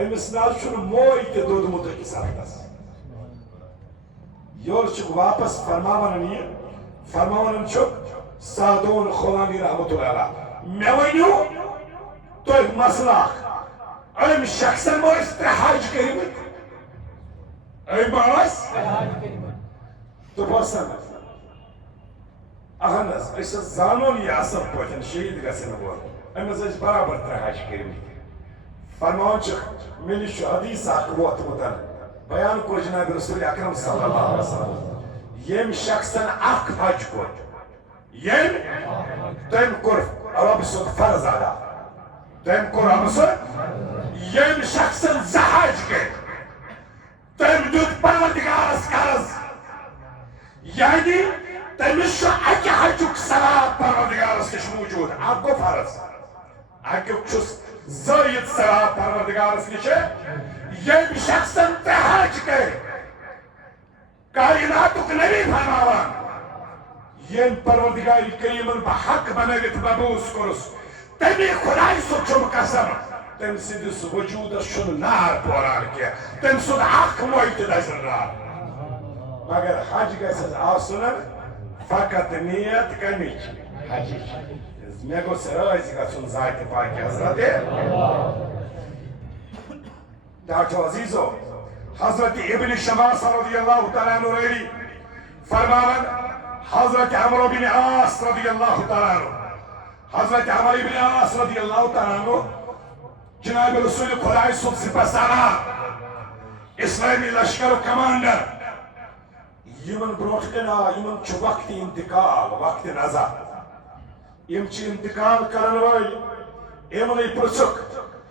امس نہ چھُنہٕ موے تہِ دوٚدمُت أکِس ہفتس یور چھُکھ واپس فرماوان چھُکھ سعدون خولانی رحمت اللہ علیہ مےٚ ؤنِو تُہۍ مسلہٕ اکھ أمۍ شخصن ما ٲسۍ 3 حج کٔرمٕتۍ أمۍ ما ٲسۍ دوٚپُس اہن حظ زانون یہ اصل پٲٹھۍ شہید گژھن وول أمِس ٲسۍ برابر 3 حج کٔرمٕتۍ فرماوان چھُکھ مےٚ نِش چھُ حدیث اکھ ووتمُت بیان کوٚر جناب رسول اکرم صلی اللہ علیہ وسلم ییٚمۍ شخصن اکھ حج کوٚر تٔمۍ کوٚر رۄبہٕ سُنٛد فرض ادا تٔمۍ کوٚر رۄبہٕ سُنٛد ییٚمۍ شخصن 2 حج کٔرۍ تٔمۍ دیُت پروردگارس قرض یعنی تٔمِس چھُ اکہِ حجُک ثواب پروردگارس نِش موجوٗد اکھ گوٚو فرض اکیُک چھُس زٲیِد ثواب پروردگارس نِش ییٚمۍ شخصن 3 حج کٔرۍ کائناتُک نبی فرماوان ییٚمۍ پروردگارِ کریٖمن بہٕ حق بنٲوِتھ مبعوث کوٚرُس تمی خۄداے صٲب چھُم قسم تٔمۍ سٕنٛدِس وجوٗدس چھُنہٕ نار پوران کینٛہہ تٔمۍ سُنٛد اکھ موے تہِ دزِ نار مگر حج گژھِ آسُن فقط نیت کمِچ حجِچ مےٚ گوٚژھ رٲضۍ گژھُن ذاتِ پاکہِ حضرت ڈاکٹر عزیزو حضرت ابن شماس رضی اللہ تعالیٰ عنہ ریری فرماون حضرت عمرو بن عاص رضی اللہ تعالیٰ عنہ حضرت عمر بن عاص رضی اللہ تعالیٰ عنہ جناب رسول خدای صد سپہ سالار اسلامی لشکر و کمانڈر یمن برونٛٹھ کن آ یمن چھُ وقت انتقال وقت نظر یم چھِ انتقال کرن وٲلۍ یمنٕے پرٛژھُکھ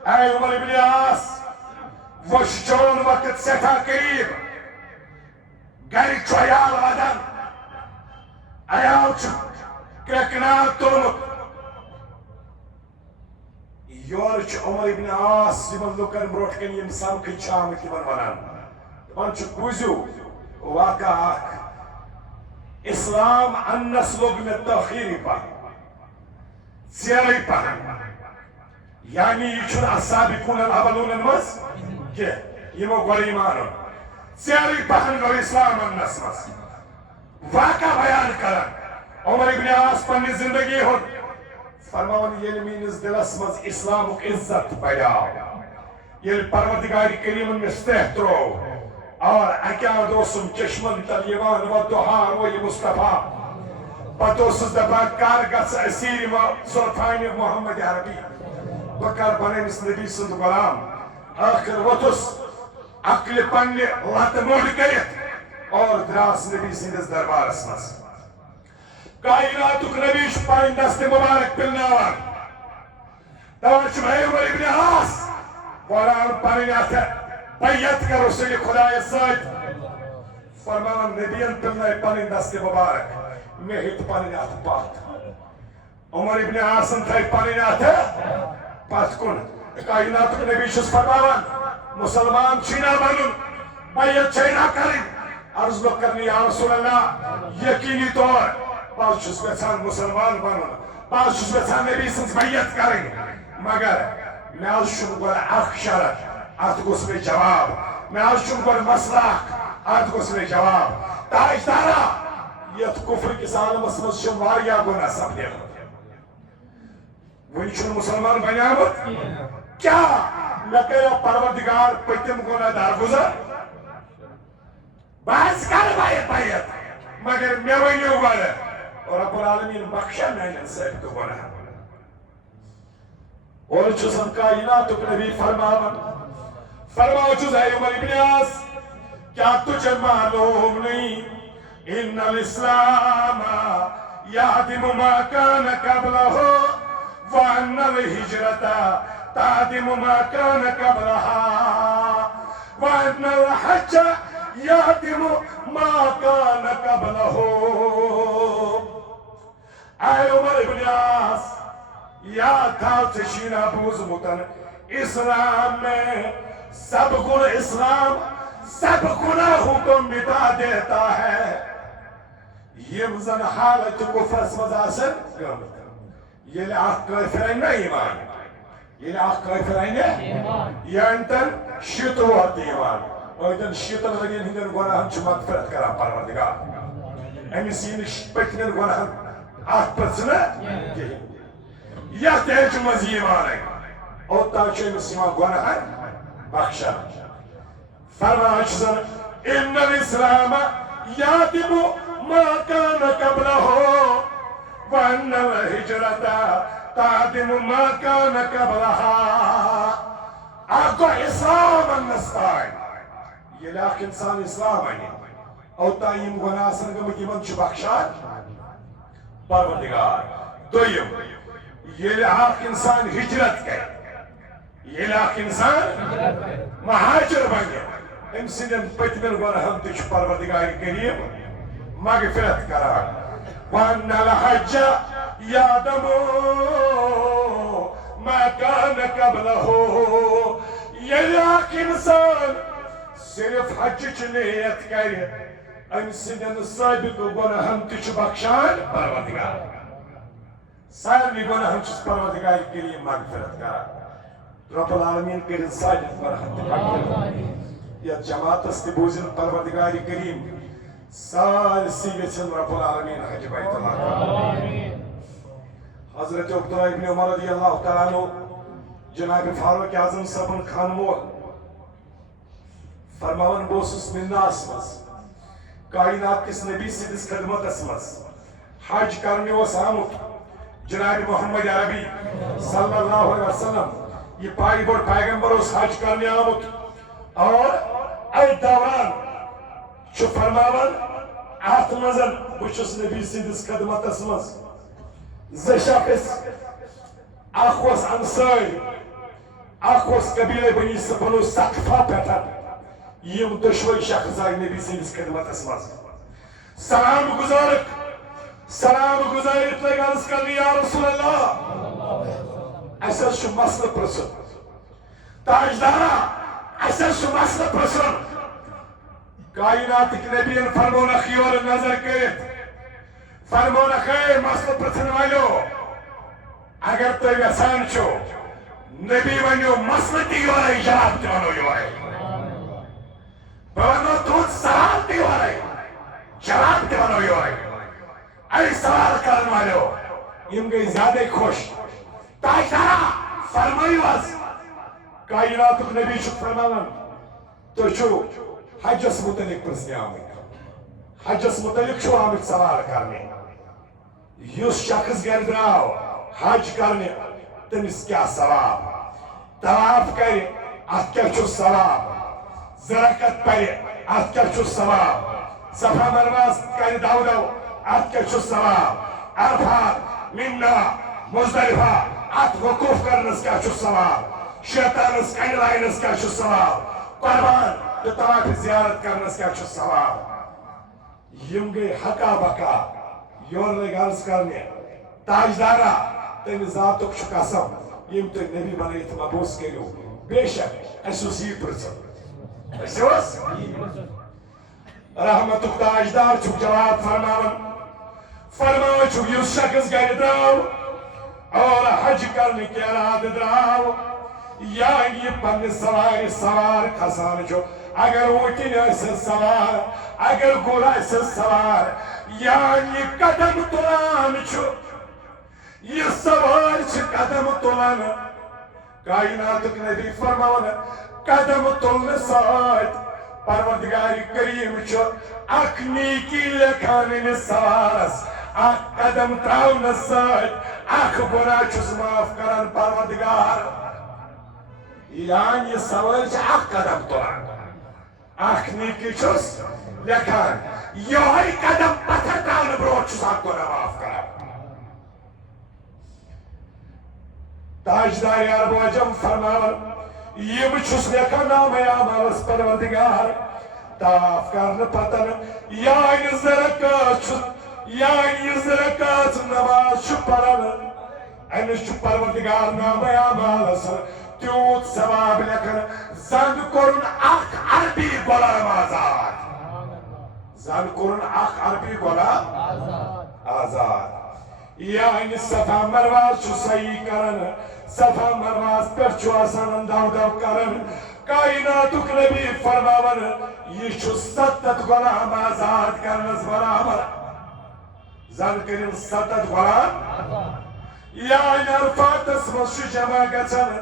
اے عمر ابن عاص وٕچھ چون وقت سٮ۪ٹھاہ قریٖب گرِکۍ چھُ عیال ودان عیال چھُ کرٛٮ۪کہٕ تُلمُت یورٕ چھُ عمر ابن عاص یمن لُکن برونٛٹھ کن یم سمکھٕنۍ چھِ آمٕتۍ یمن ونان دپان چھُکھ بوٗزِو واقعہ اکھ اسلام انس لوگ مےٚ تٲخیٖری پہن ژیرٕے پہن یعنی یہ چھُنہٕ السابقوٗن الاولوٗنن منٛز کینٛہہ یمو گوٚو ایمان اوٚن ژیرٕے پہن گوٚو اسلام انس منٛز واقعہ بیان کران عمر ابن عاص پننہِ زندگی ہُنٛد فرماوان ییٚلہِ میٲنِس دلس منٛز اسلامُک عزت بڑیو ییٚلہِ پروردگارِ کریٖمن مےٚ سطح تروو اور اکیٛاد اوسُم چشمن تل یِوان ودُہا رویہِ مصطفیٰ پتہٕ اوسُس دپان کر گژھٕ اسیٖرِ زُلفانہِ محمد عربی بہٕ کر بنہٕ أمِس نبی سُنٛد غلام ٲخر ووٚتھُس عقلہِ پننہِ لتہٕ موٚنٛڈ کٔرِتھ اور دراس نبی سٕنٛدِس دربارس منٛز کائناتُک نبی چھُ پنٕنۍ دستہِ مُبارک پِلناوان دپان چھُم ہے عمر ابن عاص قرآن پنٕنۍ اتھٕ بیعت کر رسول خدایس سۭتۍ فرماوان نبیَن پِلنٲے پنٕنۍ دستہِ مُبارک مےٚ ہیٚتۍ پنٕنۍ اتھٕ پتھ عمر ابن عاصن تھٲے پنٕنۍ اتھٕ پتھ کُن کائناتُک نبی چھُس فرماوان مسلمان چھُے نا بنُن بیعت چھے نا کرٕنۍ عرض لوٚگ کرنہِ یا رسول اللہ یقینی طور بہٕ حظ چھُس یژھان مسلمان بنُن بہٕ حظ چھُس یژھان نبی سٕنٛز بیعت کرٕنۍ مگر میں آز شن گوڑ اخ شرط ات گوس میں جواب میں آز شن گوڑ مسئلہ ات گوس میں جواب تاجدارا یت کفر کس عالمس مز چھ واریاہ گناہ سپدے ون چھ مسلمان بنیامت کیا مے کرو پروردگار پتم گناہ درگزر بس کر بیت مگر مے ونیو گوڑ اور رب العالمین بخشا میانن سابقہ گناہ اور چھسن کائناتک نبی فرماؤ چھس اے عمر ابن عاص کیا تجھے معلوم نہیں ان الاسلام یعدم ما کان قبلہ وان الہجرت تعدم ما کان قبلہا وان الحج یعدم ما کان قبلہ اے عمر ابن عاص یاد تھا چشینہ بوزمتن اسلام میں سب گناہوں کو مٹا دیتا ہے یم زن حالت کفرس مزاسن یہ اخ کافرین ایمان یہ اخ کافرین یانتن شتوت ایمان اویتن شتن لگین ہندن گناہن چھ مغفرت کرا پروردگار امس ینش پکنن گناہن اخ پرسنہ یت ایج مز ایمان اوتا چھ امس یوان گناہن بخشا فرمان چھزن ان الاسلام یعدم ما کان قبلہ وان الہجرت تعدم ما کان قبلہا آگو اسلام انستائن یہ لاکھ انسان اسلام آئین اوتا یم گناہ سنگمت یمن چھ بخشان پروردگار دویم یہ لاکھ انسان ہجرت کرے یہ لاکھ انسان مہاجر بن گیا ام سندن پتمن گناہن تہ چھ پروردگار کریم مغفرت کران وان الحج یعدم ما کان قبلہ یہ لاکھ انسان صرف حج چھ نیت کرے ام سندن سابق گناہن تہ چھ بخشان پروردگار سارے گناہن چھ پروردگار کریم مغفرت کران رب العالمین کرن سابق گناہن تہ مغفرت یا جماعت است بوزن پروردگار کریم سالسی گژھن رب العالمین حج بیت اللہ حضرت عبداللہ ابن عمر رضی اللہ تعالیٰ عنہ جناب فاروق اعظم صاحبن خان مول فرماون بوسس مناس مز کائنات کس نبی سندس خدمتس مز حج کرنے اوس آمت جناب محمد عربی صلی اللہ علیہ وسلم یہ پائی بڑ پیغمبر اس حج کرنے آمت اور ای دوران چھ فرماون ات مزن بچس نبی سندس خدمتس مز زشخص اخوس انصاری اخوس قبیلہ بنی بنو سقفہ پتن یم دشوئی شخص آئی نبی سندس خدمتس مز سلام گزارت لگ عرض کرنی یا رسول اللہ ایسا چھ مسئلہ پرسن تاجدارا ایسا چھ مسئلہ پرسن کائنات کی نبی فرمون خیور نظر کرت فرمون خیر مسئلہ پرسن والو اگر تو یسان چھو نبی ونیو مسئلہ تی یورائی جواب تی ونو یورائی بونو تود سوال تی یورائی جواب تی ونو یورائی ای سوال کرن والو یم گئی زیادہ خوش تاجدارا فرمائی واز کائنات کی نبی چھو فرماون تو چھو حجس متعلق پرسنے آمد حجس متعلق چھو آمد سوال کرنے یس شخص گر دراو حج کرنے تمس کیا ثواب طواف کرے ات کیا چھو ثواب زرکت پڑے ات کیا چھو ثواب صفا مرواز کرے دو ات کیا چھو ثواب عرفات منا مزدلفہ ات وقوف کرنس کیا چھو ثواب شیطانس کن لائنس کیا چھو ثواب قربان تو طواف زیارت کرنس کیا چھو ثواب یم گئی حقا بقا یور لگ عرض کرنے تاجدارا تم ذاتک چھو قسم یم تو نبی بنایت مبوس کریو بے شک اسوس یہ پرسن اسوس رحمتک تاجدار چھو جواب فرماو چھو یس شخص گر دراو اور حج کرنے کے اراد دراو یہ پنہ سوار سوار کھسان چھو اگر ووٹن سوار اگر گر سوار یہ قدم تلان چھو یہ سوار قدم تلان کائناتک نبی فرمان قدم تلن سات پروردگار کریم چھو اک نیکی لکھان سوارس اک قدم تراؤن سات اک گناہ چھس معاف کران پروردگار یہ سوار چھ اک قدم تلان اک نیکی چھس لکھان یہ قدم پتھر تراؤن برو چھس اک گناہ معاف کران تاجدار عرب و عجم فرماون یہ چھس لکھان نام اعمالس پروردگار تاف کرن پتن یا زرکات یا زرکات نماز پرن امس پروردگار نام اعمالس تیوت ثواب لکھن زن کورن اخ عربی غلام آزاد زن کورن اخ عربی غلام آزاد یا صفا مرواز صحیح کرن صفا مرواز پر آسان انداو داو کرن کائناتک نبی فرماون یہ ستت غلام آزاد کرنس برابر زن کرن ستت غلام یا عرفاتس مز جمع گژھان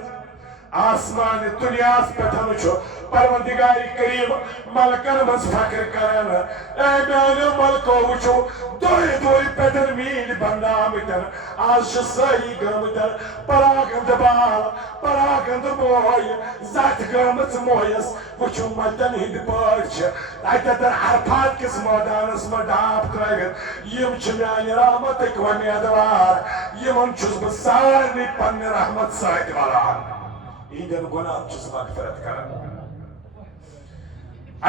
آسمان دنیاس پٮ۪ٹھ چھُ پروردگار کریم ملکن مز فخر کران اے میانیو ملکو وچھو دوری دوری پٮ۪ٹھن میل بننا آمتن آز چھ سٲری گٔمٕتۍ پراگند بال پراگند موے زتھ گٔمٕژ مویس وچھو ملتن ہٕنٛدۍ پٲٹھۍ چھِ تتٮ۪تھ عرفات کِس مٲدانس منٛز ڈاپ ترٲوِتھ یم چھِ میانہِ رحمتٕکۍ وۄمیدوار یمن چھُس بہٕ سارنٕے پننہِ رحمت سۭتۍ ولان ایدن گناہ چھُس مغفرت کران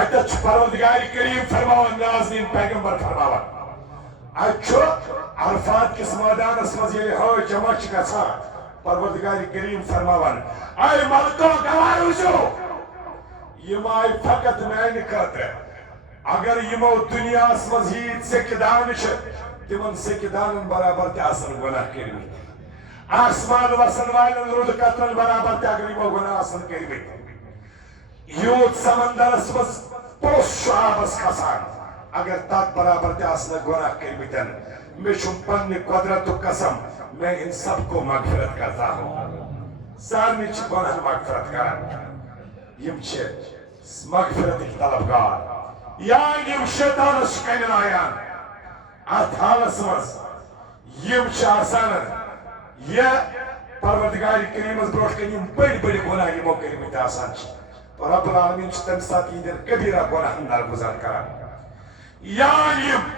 اتت پروردگار کریم فرماون ناظرین پیغمبر فرماون اتھ عرفات کس میدانس مز ییٚلہِ حٲج جمع چھِ گژھان پروردگار کریم فرماون اے ملکو گوار وٕچھو یم آے فقط میانہِ خٲطرٕ اگر یمو دنیاہس مز ییٖتۍ سیٚکہِ دانہٕ چھِ تمن سیٚکہِ دانن برابر تہِ آسن گناہ کٔرمٕتۍ آسمان وسن والن رود قطرن برابر تہِ اگر یمو گناہ آسن کٔرمٕتۍ یوت سمندرس مز پوٚس چھُ آبس کھسان اگر تتھ برابر تہِ آسن گناہ کٔرمٕتٮ۪ن مےٚ چھُم پننہِ قۄدرتُک قسم میں ان سب کو مغفرت کرتا ہوں سارنٕے چھِ گۄنہن مغفرت کران یم چھِ مغفرتٕکۍ طلبگار یا یم شیطانس چھِ کنہِ لایان اتھ حالس مز یم چھِ آسان یہ پروردگار کریمس برونٛٹھ کنہِ یم بٔڑۍ بٔڑۍ گۄناہ یمو کٔرمٕتۍ آسان چھِ رب العالمین چھِ تمہِ ساتہٕ یِہنٛدٮ۪ن کبیرہ گۄناہن درگُزر کران یا یم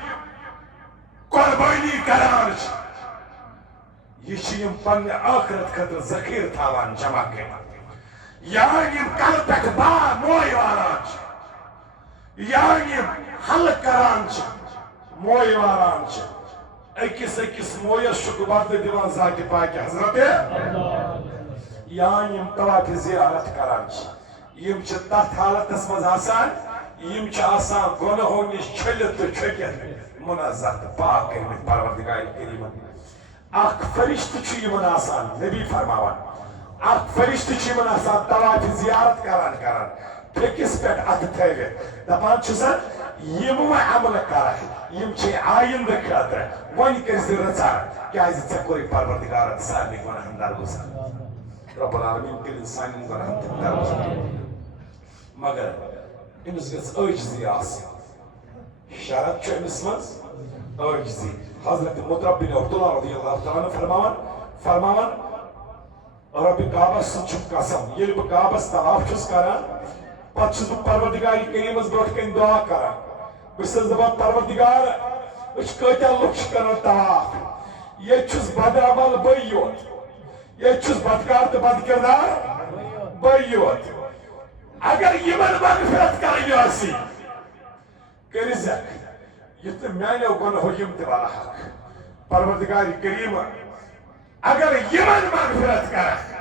قۄربٲنی کران چھِ یہ چھِ یم پننہِ ٲخرت خٲطرٕ ذخیرٕ تھاوان جمع کٔرِتھ یا یم کلہٕ پٮ۪ٹھ موے والان چھِ یا یم حلہٕ کران چھِ موے والان چھِ أکِس أکِس مویس چھُکھ بدلہٕ دِوان ذاتِ پاکہِ حضرت یا یم طواف زیارت کران چھِ یم چھِ تتھ حالتس مز آسان یم چھِ آسان گۄنہو نِش چھٔلِتھ تہٕ چھۄکِتھ منزہ تہٕ پاک کٔرمٕتۍ پروردگار کریمن اکھ فرشتہٕ چھُ یمن آسان نبی فرماوان اکھ فرشتہٕ چھُ یمن آسان طواف زیارت کران پھیٚکِس پٮ۪ٹھ اتھٕ تھٲوِتھ دپان چھُسن یم وۄنۍ عملہٕ کرکھ یم چھِ آیندٕ خٲطرٕ وۄنۍ کٔرۍ زِ رٕژر کیازِ ژےٚ کوٚرُے پروردگارن سارنٕے گۄناہن درگُزر رب العالمین کٔرِنۍ سانٮ۪ن گۄناہن تہِ درگُزر مگر أمِس گٔژھ عٲجزی آسٕنۍ شرط چھُ أمِس منٛز عٲجزی حضرت مطرب بن عبداللہ رضی اللہ تعالیٰ فرماون رب کعبس سۭتۍ چھُم قسم ییٚلہِ بہٕ کعبس طواف چھُس کران پتہٕ چھُس بہٕ پروردگار کریمس برونٛٹھ کنہِ دعا کران بہٕ چھُس دپان پروردگار أسۍ کۭتیاہ لُکھ چھِ کران طواف ییٚتہِ چھُس بدعمل بٕے یوت ییٚتہِ چھُس بدکار تہٕ بدکردار بٕے یوت اگر یمن مغفرت کرٕنۍ آسی کٔرزٮ۪کھ یُتھ نہٕ میانیو گۄنہو یم تہِ ولاہکھ پروردگار کریم اگر یمن مغفرت کرکھ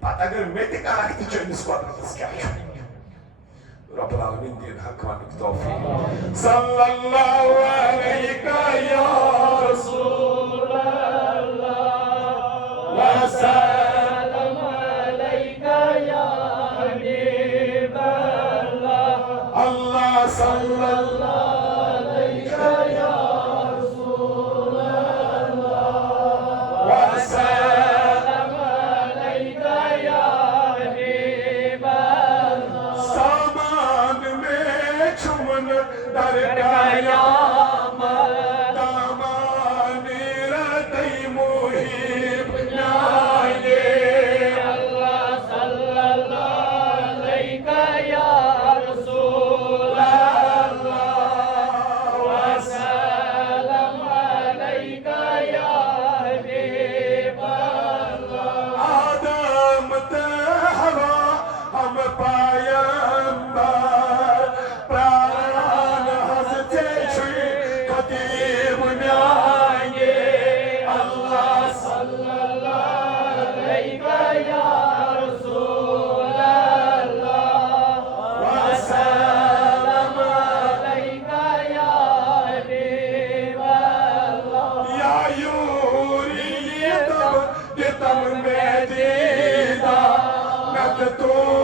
پتہٕ اگر مےٚ تہِ کرکھ تہِ چھُ أمِس قۄدرتس کیٛاہ چھُ رب العالمین دین حق ونُک توفیق صلی اللہ علیہ یا رسول اللہ وسلم علیہ صلى الله عليك يا رسول الله وسلم عليك يا حبيب الله سامان میں چمن درگاہ دامان ردی محب نائے اللہ صلی اللہ علیہ یا رسول اللہ وسلم علیک یا حبیب اللہ آدم تے ہوا ہم پیمبر پران ہستے چھوئی خطیب نیائے اللہ صلی اللہ علیہ یا رسول اللہ وسلم علیک یا حبیب اللہ یا یوری تم میں دیدہ مکتوب